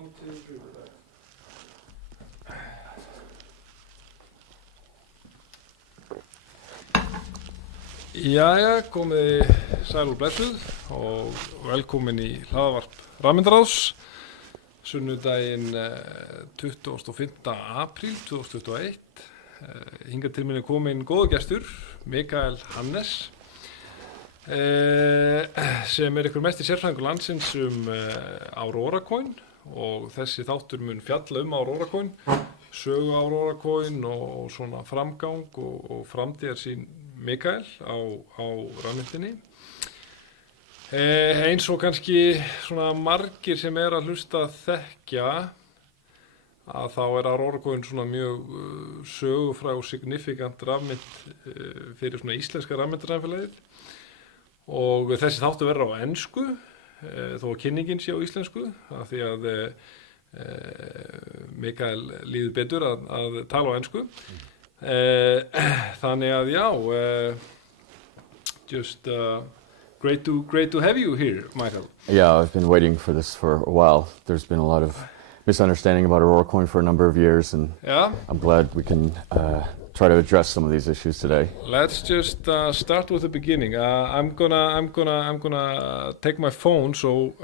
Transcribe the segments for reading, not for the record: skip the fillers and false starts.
1, 2, 3. Jæja, komið sæl og blessuð og velkomin í hlaðvarp rafmyntaráðs sunnudaginn 25. apríl 2021. Hingað til minni kominn góður gestur, Hannes, sem ykkur mesti sérfræðingur landsins Auroracoin og þessi þáttur mun fjalla Auroracoin, sögu Auroracoin og svona framgang og framtíðarsýn á rafmyntinni. Eins og kannski svona margir sem að hlusta þekkja að þá Auroracoin svona mjög sögufræg og signifikant rafmynt fyrir svona íslenska rafmyntarinnar og þessi þáttur verður á ensku þó að kynningin sé á íslensku af því að Mikael líður betur að tala á ensku. Þannig að já, just great to have you here, Michael. Yeah, I've been waiting for this for a while. There's been a lot of misunderstanding about Auroracoin for a number of years, and yeah. I'm glad we can try to address some of these issues today. Let's just start with the beginning. I'm gonna take my phone so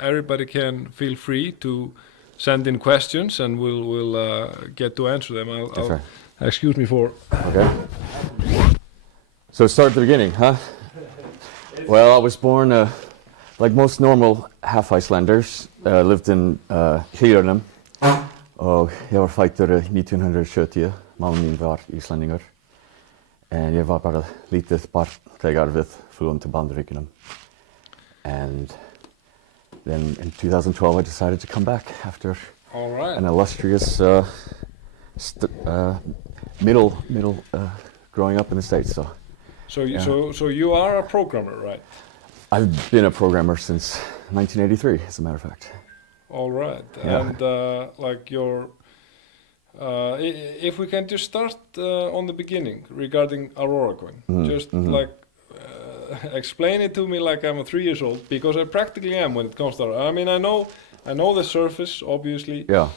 everybody can feel free to send in questions, and we'll get to answer them. I'll excuse me for. Okay. So start at the beginning, huh? Well, I was born like most normal half Icelanders. Lived in Hlíðunum og ég var fæddur 1970. Mamma mín var Íslendingar. En ég var bara lítið barn þegar við flugum til Bandaríkjunum. And then in 2012 I decided to come back after an illustrious middle growing up in the States. So you are a programmer, right? I've been a programmer since 1983, as a matter of fact. All right, yeah. And like your, if we can just start on the beginning regarding Auroracoin, like explain it to me like I'm 3 years old, because I practically am when it comes to. I mean, I know the surface, obviously. Yeah.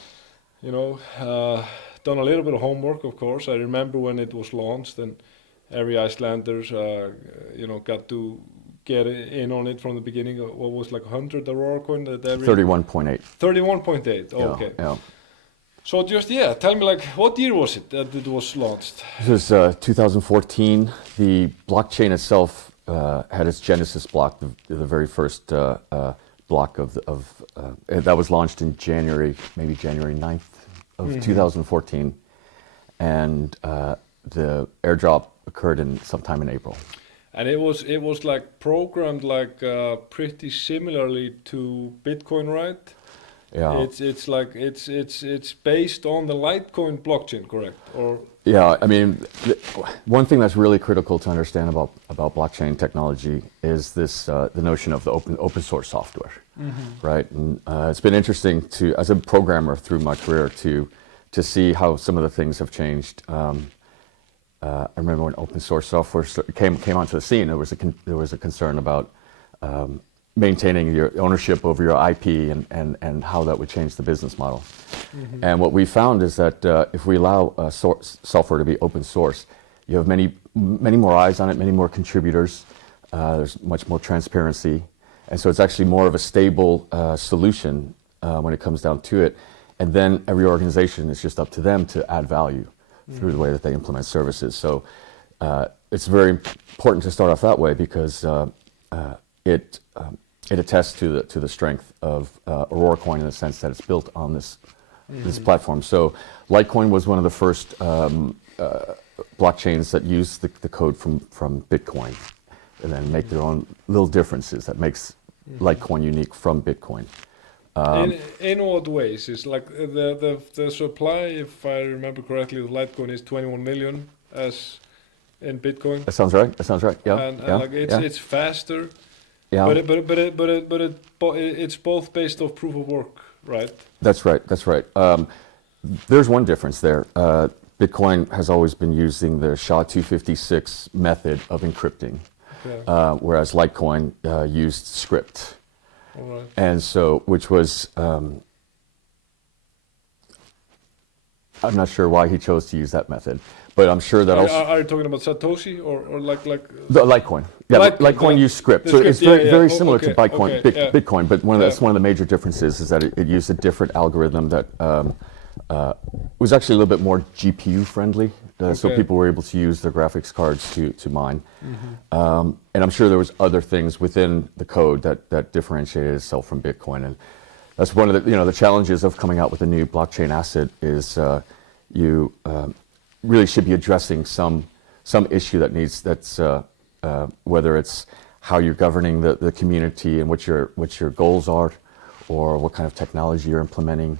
You know, done a little bit of homework, of course. I remember when it was launched, and every Icelanders, got to get in on it from the beginning. What was like 100 Auroracoin that every 31.8. 31.8. Oh, okay. Yeah. So just tell me like what year was it that it was launched? This was 2014. The blockchain itself had its genesis block, the very first block of that was launched in January 9th of 2014, and the airdrop occurred sometime in April. And it was like programmed like pretty similarly to Bitcoin, right? Yeah. It's like it's based on the Litecoin blockchain, correct? Or yeah, I mean, one thing that's really critical to understand about blockchain technology is this the notion of the open source software, right? And it's been interesting to, as a programmer through my career, to see how some of the things have changed. I remember when open source software came onto the scene, there was a concern about maintaining your ownership over your IP and how that would change the business model. And what we found is that if we allow software to be open source, you have many more eyes on it, many more contributors. There's much more transparency, and so it's actually more of a stable solution when it comes down to it. And then every organization, it's just up to them to add value through the way that they implement services. So it's very important to start off that way because it attests to the strength of Auroracoin in the sense that it's built on this platform. So Litecoin was one of the first blockchains that used the code from Bitcoin and then make their own little differences that makes Litecoin unique from Bitcoin. In what ways? It's like the supply, if I remember correctly, of Litecoin is 21 million as in Bitcoin. That sounds right. Yeah. And like it's faster. Yeah. But it's both based off proof of work, right? That's right. There's one difference there. Bitcoin has always been using the SHA-256 method of encrypting, whereas Litecoin used script. All right. And so, which was I'm not sure why he chose to use that method, but I'm sure that also Are you talking about Satoshi or like the Litecoin. Yeah, Litecoin use script, so it's very similar to Bitcoin. Bitcoin, but that's one of the major differences is that it used a different algorithm that was actually a little bit more GPU friendly, so people were able to use their graphics cards to mine. And I'm sure there was other things within the code that differentiated itself from Bitcoin. And that's one of the the challenges of coming out with a new blockchain asset is you really should be addressing some issue that's whether it's how you're governing the community and what your goals are, or what kind of technology you're implementing.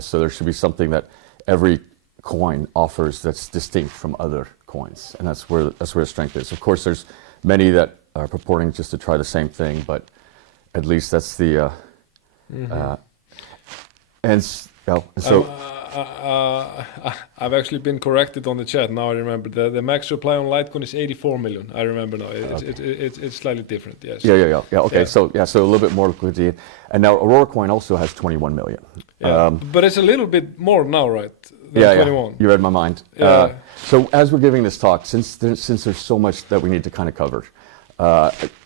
So there should be something that every coin offers that's distinct from other coins, and that's where the strength is. Of course, there's many that are purporting just to try the same thing, but at least that's the so. I've actually been corrected on the chat. Now I remember the max supply on Litecoin is 84 million. I remember now. It's slightly different. Yes. Yeah. Okay. Yeah. So a little bit more liquidity, and now Auroracoin also has 21 million. Yeah. But it's a little bit more now, right? Than 21. Yeah. You read my mind. Yeah. So as we're giving this talk, since there's so much that we need to kind of cover,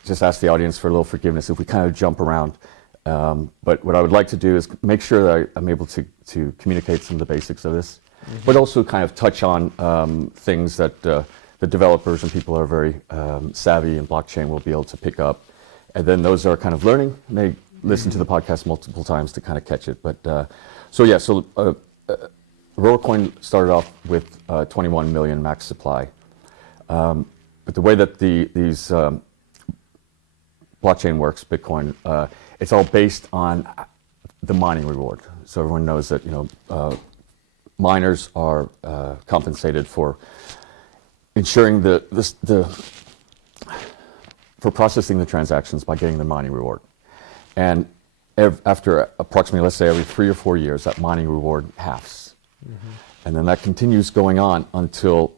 just ask the audience for a little forgiveness if we kind of jump around. But what I would like to do is make sure that I'm able to communicate some of the basics of this, but also kind of touch on things that the developers and people who are very savvy in blockchain will be able to pick up. And then those are kind of learning, and they listen to the podcast multiple times to kind of catch it. But so Auroracoin started off with 21 million max supply. But the way that these blockchain works, Bitcoin, it's all based on the mining reward. So everyone knows that miners are compensated for ensuring for processing the transactions by getting the mining reward. And after approximately, let's say every 3 or 4 years, that mining reward halves. And then that continues going on until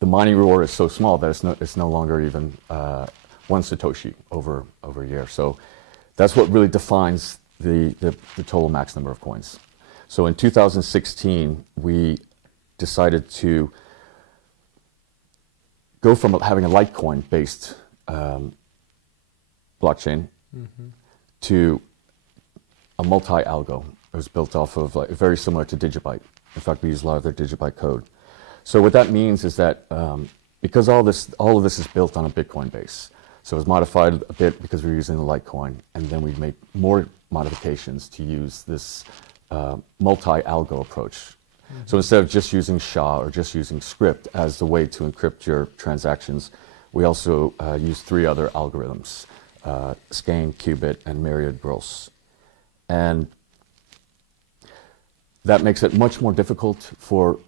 the mining reward is so small that it's no longer even 1 Satoshi over a year. So that's what really defines the total max number of coins. So in 2016, we decided to go from having a Litecoin-based blockchain to a multi-algo. It was built off of very similar to Digibyte. In fact, we use a lot of their Digibyte code. So what that means is that because all of this is built on a Bitcoin base, so it was modified a bit because we were using the Litecoin, and then we made more modifications to use this multi-algo approach. So instead of just using SHA or just using script as the way to encrypt your transactions, we also use 3 other algorithms, Skein, Qubit, and Myriad-Gross. And that makes it much more difficult for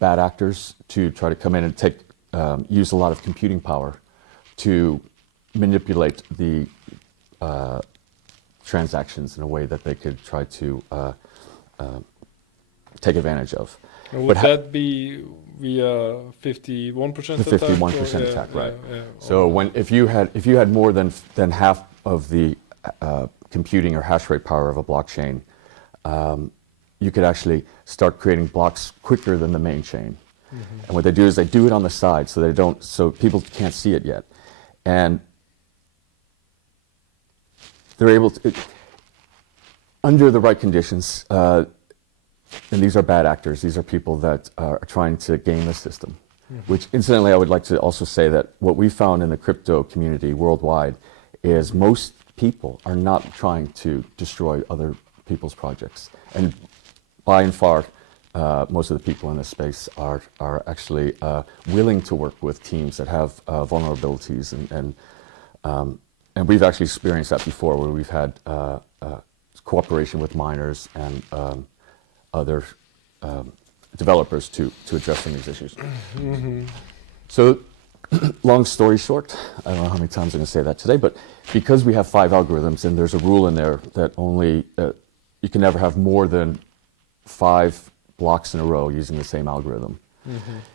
bad actors to try to come in and use a lot of computing power to manipulate the transactions in a way that they could try to take advantage of. And would that be via 51% attack? The 51% attack, right. So if you had more than half of the computing or hash rate power of a blockchain, you could actually start creating blocks quicker than the main chain. And what they do is they do it on the side so people can't see it yet. And they're able to, under the right conditions, and these are bad actors, these are people that are trying to game the system. Which, incidentally, I would like to also say that what we found in the crypto community worldwide is most people are not trying to destroy other people's projects. And by and far, most of the people in this space are actually willing to work with teams that have vulnerabilities, and we've actually experienced that before, where we've had cooperation with miners and other developers to address some of these issues. So, long story short, I don't know how many times I'm going to say that today, but because we have 5 algorithms and there's a rule in there that only you can never have more than 5 blocks in a row using the same algorithm.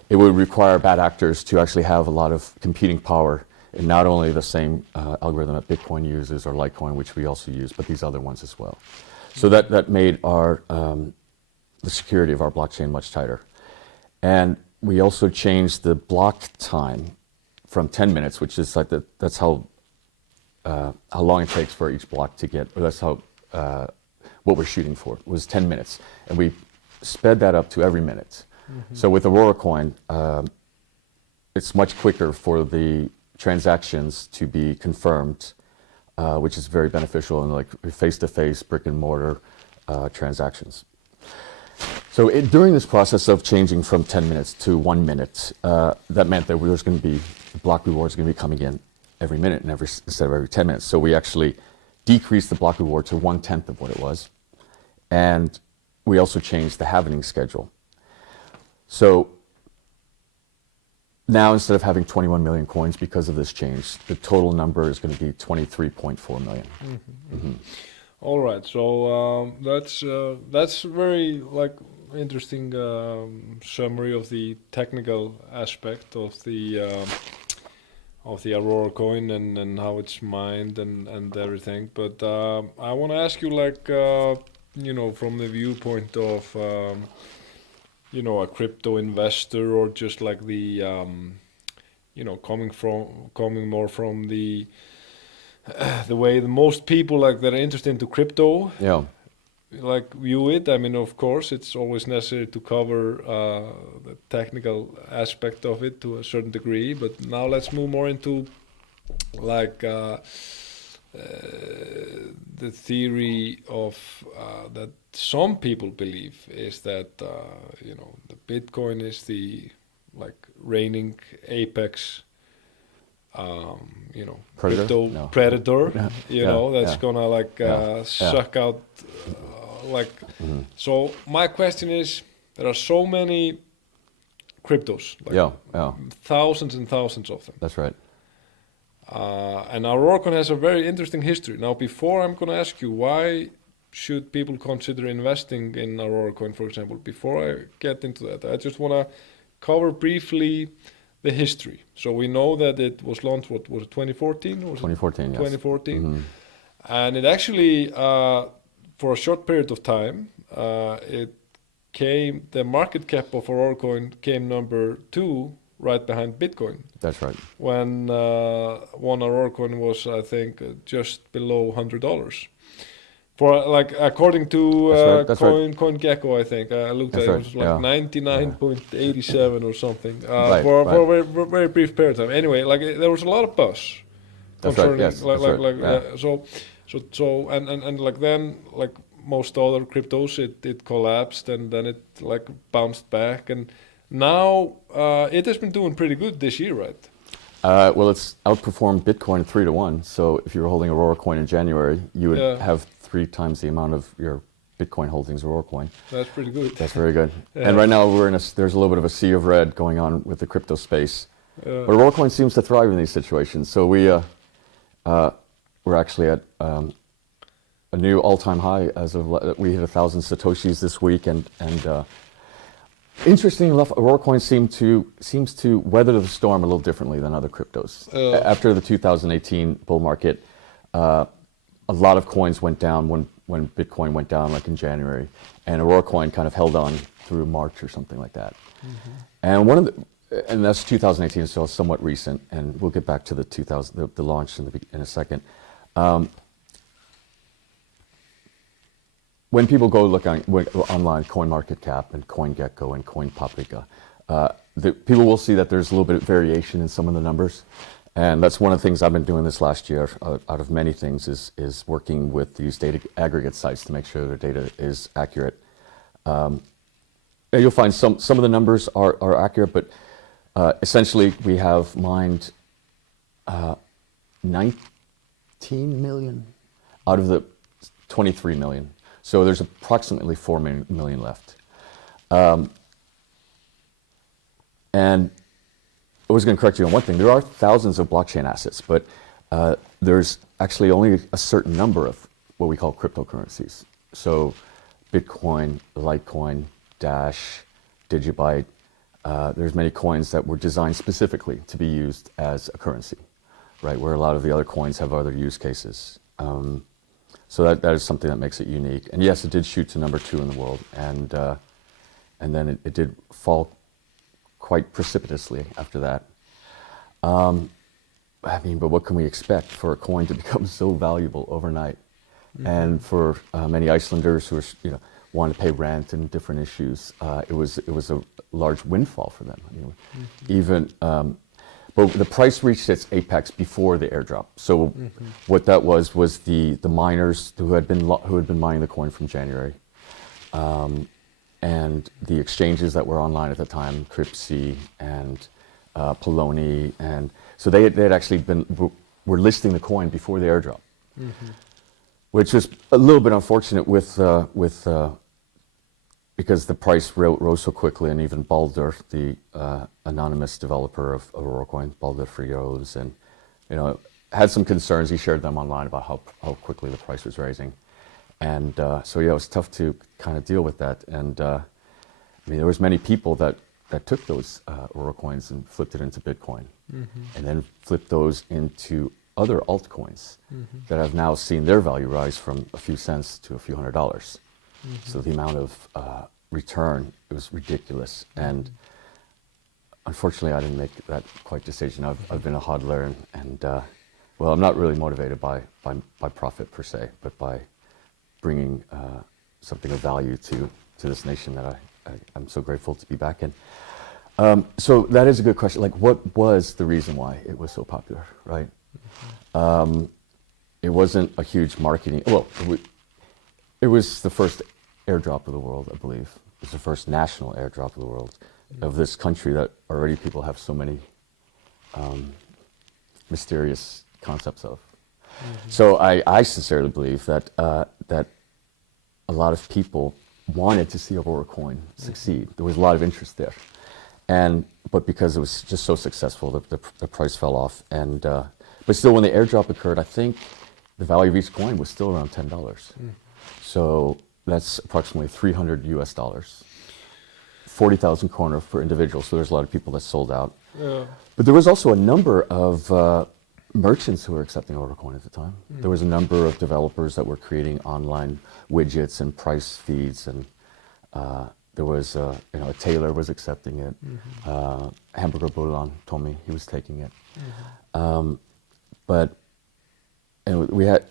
It would require bad actors to actually have a lot of computing power in not only the same algorithm that Bitcoin uses or Litecoin, which we also use, but these other ones as well. So that made our the security of our blockchain much tighter. And we also changed the block time from 10 minutes, which is like that's how long it takes for each block to get, or that's how, what we're shooting for, was 10 minutes. And we sped that up to every minute. Mm-hmm. So with Auroracoin, it's much quicker for the transactions to be confirmed, which is very beneficial in like face-to-face, brick-and-mortar transactions. So during this process of changing from 10 minutes to 1 minute, that meant that there's going to be block rewards going to be coming in every minute and instead of every 10 minutes. So we actually decreased the block reward to 1/10 of what it was. And we also changed the halving schedule. So now instead of having 21 million coins because of this change, the total number is going to be 23.4 million. Mm-hmm. Mm-hmm. All right, so that's very like interesting summary of the technical aspect of the Auroracoin and how it's mined and everything. But I want to ask you, like, from the viewpoint of a crypto investor, or just like the coming more from the way the most people like that are interested into crypto, like view it. I mean, of course, it's always necessary to cover the technical aspect of it to a certain degree. But now let's move more into like the theory of that some people believe is that the Bitcoin is the like reigning apex. Crypto predator, that's gonna like suck out like. Mm-hmm. So my question is, there are so many cryptos, like thousands and thousands of them. That's right. And Auroracoin has a very interesting history. Now, before I'm gonna ask you, why should people consider investing in Auroracoin, for example? Before I get into that, I just wanna cover briefly the history. So we know that it was launched, what was it, 2014? 2014, yes. 2014. Mm-hmm. And it actually, for a short period of time, the market cap of Auroracoin came number 2, right behind Bitcoin. That's right. When one Auroracoin was, I think, just below $100. For like, according to CoinGecko, I think I looked at it, was like 99.87 or something for a very brief period of time. Anyway, like there was a lot of buzz concerning, so like then, like most other cryptos, it collapsed and then it like bounced back, and now it has been doing pretty good this year, right? Well, it's outperformed Bitcoin 3-1. So if you were holding Auroracoin in January, you would have 3 times the amount of your Bitcoin holdings Auroracoin. That's pretty good. That's very good. Yeah. And right now there's a little bit of a sea of red going on with the crypto space. But Auroracoin seems to thrive in these situations. So we're actually at a new all-time high as of we hit 1,000 satoshis this week, and interestingly enough, Auroracoin seems to weather the storm a little differently than other cryptos. After the 2018 bull market, a lot of coins went down when Bitcoin went down, like in January, and Auroracoin kind of held on through March or something like that. Mm-hmm. And that's 2018, so it's somewhat recent, and we'll get back to the launch in a second. When people go look online, CoinMarketCap and CoinGecko and CoinPaprika, people will see that there's a little bit of variation in some of the numbers. And that's one of the things I've been doing this last year, out of many things, is working with these data aggregate sites to make sure their data is accurate. You'll find some of the numbers are accurate, but essentially we have mined 19 million out of the 23 million. So there's approximately 4 million left. And I was going to correct you on one thing. There are thousands of blockchain assets, but there's actually only a certain number of what we call cryptocurrencies. So Bitcoin, Litecoin, Dash, Digibyte, there's many coins that were designed specifically to be used as a currency, right? Where a lot of the other coins have other use cases. So that is something that makes it unique. And yes, it did shoot to number 2 in the world. And and then it did fall quite precipitously after that. I mean, but what can we expect for a coin to become so valuable overnight? And for many Icelanders who are, wanted to pay rent and different issues, it was a large windfall for them. Even, but the price reached its apex before the airdrop. So what that was the miners who had been mining the coin from January, and the exchanges that were online at the time, Cryptsy and Poloni, and so they had actually were listing the coin before the airdrop, which was a little bit unfortunate because the price rose so quickly, and even Baldur, the anonymous developer of Auroracoin, Baldur Frigo's, and had some concerns. He shared them online about how quickly the price was raising, and so it was tough to kind of deal with that. And I mean, there was many people that took those Auroracoins and flipped it into Bitcoin, and then flipped those into other altcoins that have now seen their value rise from a few cents to a few $100s. So the amount of return, it was ridiculous. And unfortunately, I didn't make that quite decision. I've been a hodler, and well, I'm not really motivated by profit per se, but by bringing something of value to this nation that I'm so grateful to be back in. So that is a good question. Like, what was the reason why it was so popular, right? It wasn't a huge marketing. Well, it was the first airdrop of the world, I believe. It was the first national airdrop of the world of this country that already people have so many mysterious concepts of. So I sincerely believe that that a lot of people wanted to see Auroracoin succeed. There was a lot of interest there, but because it was just so successful, the price fell off. And but still, when the airdrop occurred, I think the value of each coin was still around $10. So that's approximately $300 US, 40,000 kroner for individuals. So there's a lot of people that sold out. Yeah. But there was also a number of merchants who were accepting Auroracoin at the time. There was a number of developers that were creating online widgets and price feeds, and there was a tailor was accepting it. Hamburger Bullan told me he was taking it. But we had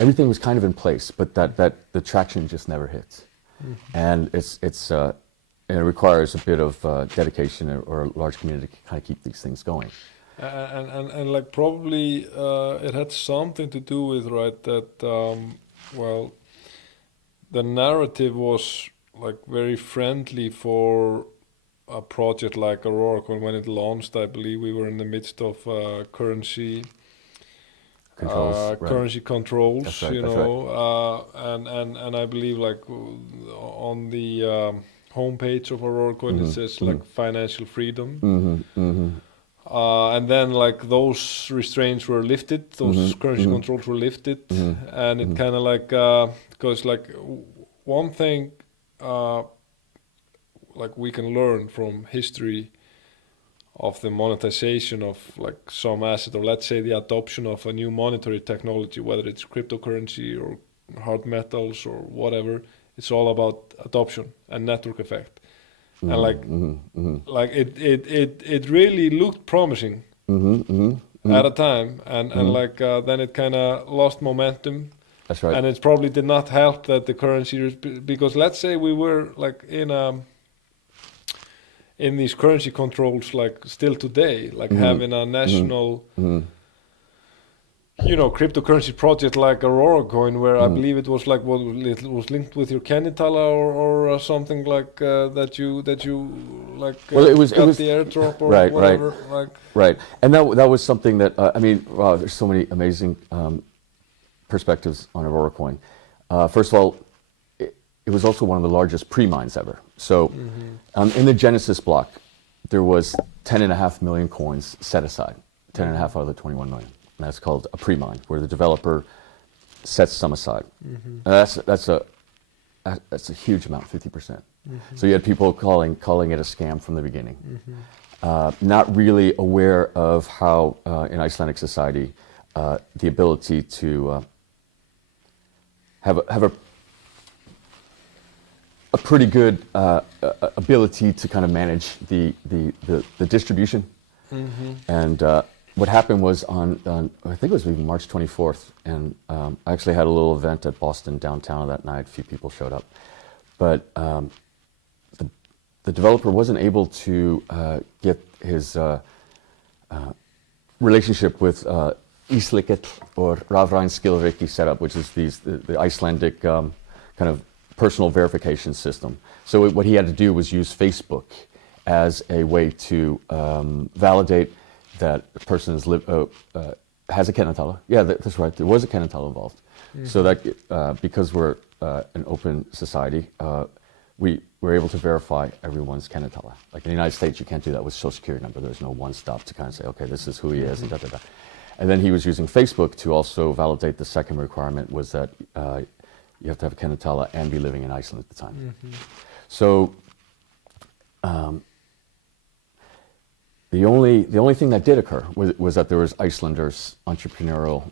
everything was kind of in place, but that the traction just never hit. And it requires a bit of dedication or a large community to kind of keep these things going. And like probably it had something to do with, right, that well, the narrative was like very friendly for a project like Auroracoin. When it launched, I believe we were in the midst of currency controls, currency controls. That's right, and I believe like on the homepage of Auroracoin it says like financial freedom. And then like those restraints were lifted, those currency controls were lifted, and it kind of like because like one thing like we can learn from history of the monetization of like some asset, or let's say the adoption of a new monetary technology, whether it's cryptocurrency or hard metals or whatever, it's all about adoption and network effect. And like it really looked promising at a time, and like then it kind of lost momentum. That's right. And it probably did not help that the currency, because let's say we were like in these currency controls like still today, like having a national cryptocurrency project like Auroracoin, where I believe it was like it was linked with your Kennitala or something like that you like well, it was the airdrop or whatever. Right, and that was something that I mean, wow, there's so many amazing perspectives on Auroracoin. First of all, it was also one of the largest pre-mines ever. So in the Genesis block, there was 10.5 million coins set aside, 10.5 out of the 21 million. And that's called a pre-mine, where the developer sets some aside. And that's a huge amount, 50%. So you had people calling it a scam from the beginning, not really aware of how in Icelandic society the ability to have a a pretty good ability to kind of manage the distribution. And what happened was on I think it was even March 24th, and I actually had a little event at Boston downtown that night. A few people showed up, but the developer wasn't able to get his relationship with Íslendinga or rafmyntarinnar set up, which is the Icelandic kind of personal verification system. So what he had to do was use Facebook as a way to validate that a person has a kennitala. Yeah, that's right. There was a kennitala involved. So that because we're an open society, we were able to verify everyone's kennitala. Like in the United States, you can't do that with Social Security number. There's no one stop to kind of say, okay, this is who he is, and da da da. And then he was using Facebook to also validate the second requirement was that you have to have a kennitala and be living in Iceland at the time. So the only thing that did occur was that there was Icelanders' entrepreneurial